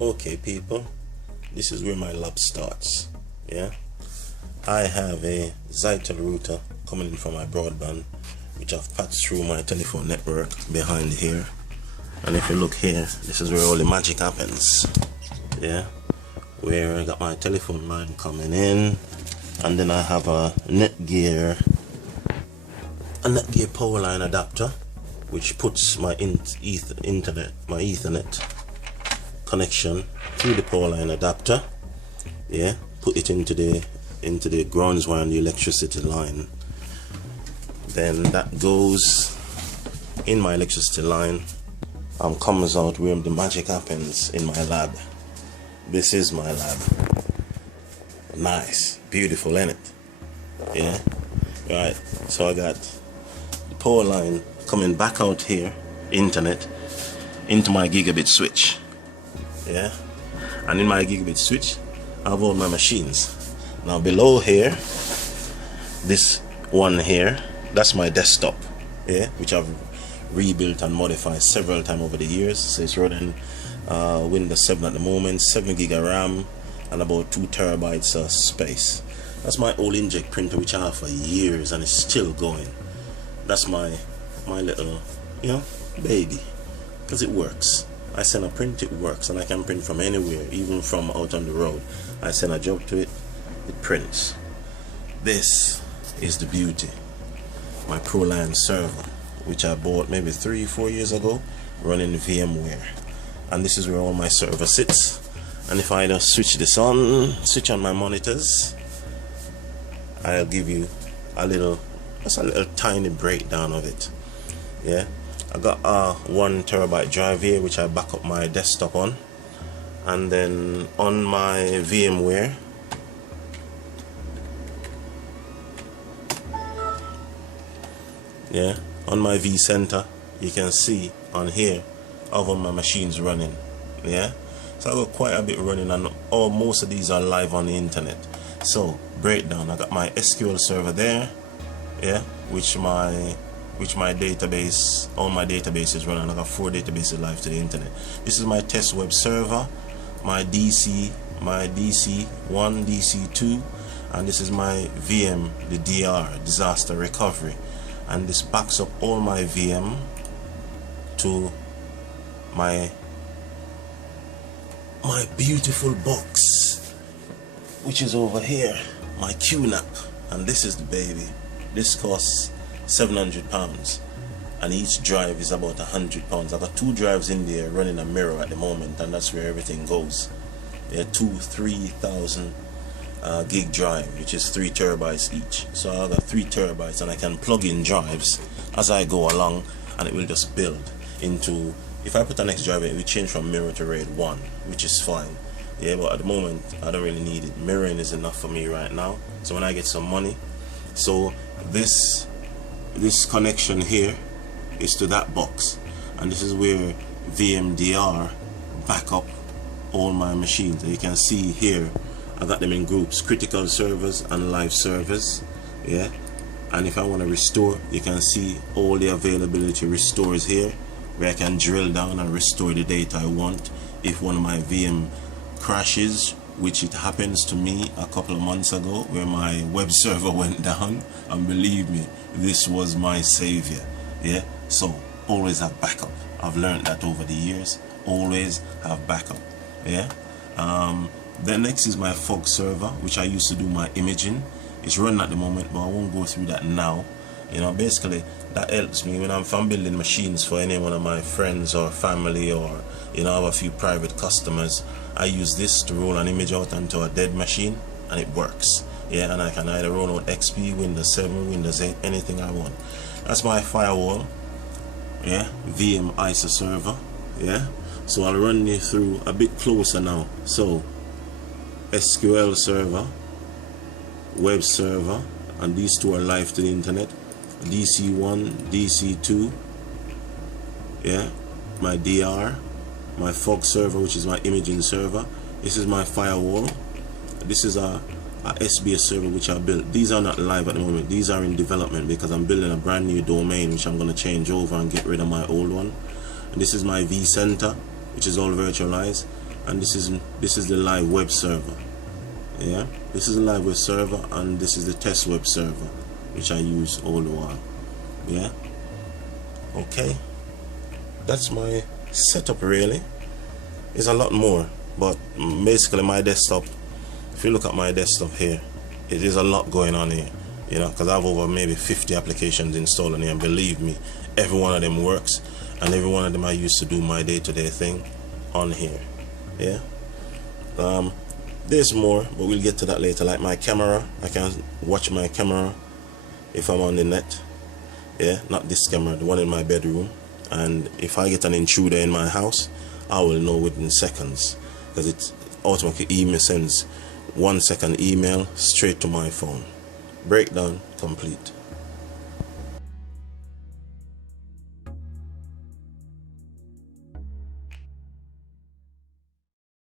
Okay, people, this is where my lab starts. Yeah, I have a Zytel router coming in from my broadband, which I've patched through my telephone network behind here. And if you look here, this is where all the magic happens. Yeah, where I got my telephone line coming in, and then I have a Netgear power line adapter, which puts my Ethernet connection through the power line adapter. Yeah, put it into the grounds wire on the electricity line. Then that goes in my electricity line and comes out where the magic happens in my lab. This is my lab. Nice, beautiful, ain't it? Yeah. Right. So I got the power line coming back out here, internet, into my gigabit switch. Yeah. And in my gigabit switch, I have all my machines. Now below here, this one here, that's my desktop. Yeah, which I've rebuilt and modified several times over the years. So it's running Windows 7 at the moment, 7 gig of RAM, and about 2 terabytes of space. That's my old inkjet printer, which I have for years, and it's still going. That's my little, baby, because it works. I send a print, it works, and I can print from anywhere, even from out on the road. I send a job to it, it prints. This is the beauty. My ProLine server, which I bought maybe 3-4 years ago, running VMware. And this is where all my server sits. And if I just switch on my monitors, I'll give you a little tiny breakdown of it. Yeah, I got a 1 terabyte drive here, which I back up my desktop on, and then on my VMware, yeah, on my vCenter, you can see on here all of my machines running. Yeah, so I got quite a bit running, and most of these are live on the internet. So breakdown, I got my SQL server there, yeah, which my database, all my databases running. I got 4 databases live to the internet. This is my test web server, my DC1, DC2, and this is my VM, the DR, disaster recovery. And this backs up all my VM to my beautiful box, which is over here, my QNAP. And this is the baby. This costs £700, and each drive is about £100. I got 2 drives in there running a mirror at the moment, and that's where everything goes. They're 3,000 gig drive, which is 3 terabytes each. So I got 3 terabytes, and I can plug in drives as I go along, and it will just build into. If I put an next drive in, it will change from mirror to RAID 1, which is fine. Yeah, but at the moment I don't really need it. Mirroring is enough for me right now. So when I get some money, so this connection here is to that box, and this is where VMDR back up all my machines. And you can see here I got them in groups: critical servers and live servers. Yeah, and if I want to restore, you can see all the availability restores here, where I can drill down and restore the data I want. If one of my VM crashes, which it happens to me a couple of months ago, where my web server went down, and believe me, this was my savior. Yeah, so always have backup. I've learned that over the years. Always have backup. Yeah. Then next is my fog server, which I used to do my imaging. It's running at the moment, but I won't go through that now. Basically that helps me when I'm building machines for any one of my friends or family, or I have a few private customers. I use this to roll an image out onto a dead machine, and it works. Yeah, and I can either roll out XP, Windows 7, Windows 8, anything I want. That's my firewall. Yeah, VM ISO server. Yeah, so I'll run you through a bit closer now. So SQL server, web server, and these 2 are live to the internet. DC1, DC2, yeah, my DR, my fog server, which is my imaging server. This is my firewall. This is a SBS server which I built. These are not live at the moment. These are in development because I'm building a brand new domain, which I'm going to change over and get rid of my old one. And this is my vCenter, which is all virtualized. and this is the live web server. Yeah, this is a live web server, and this is the test web server which I use all the while. Yeah, okay, that's my setup. Really, it's a lot more, but basically my desktop, if you look at my desktop here, it is a lot going on here, you know, because I have over maybe 50 applications installed on here, and believe me, every one of them works, and every one of them I use to do my day-to-day thing on here. Yeah, there's more, but we'll get to that later. Like my camera, I can watch my camera if I'm on the net. Yeah, not this camera, the one in my bedroom. And if I get an intruder in my house, I will know within seconds, because it automatically sends 1 second email straight to my phone. Breakdown complete.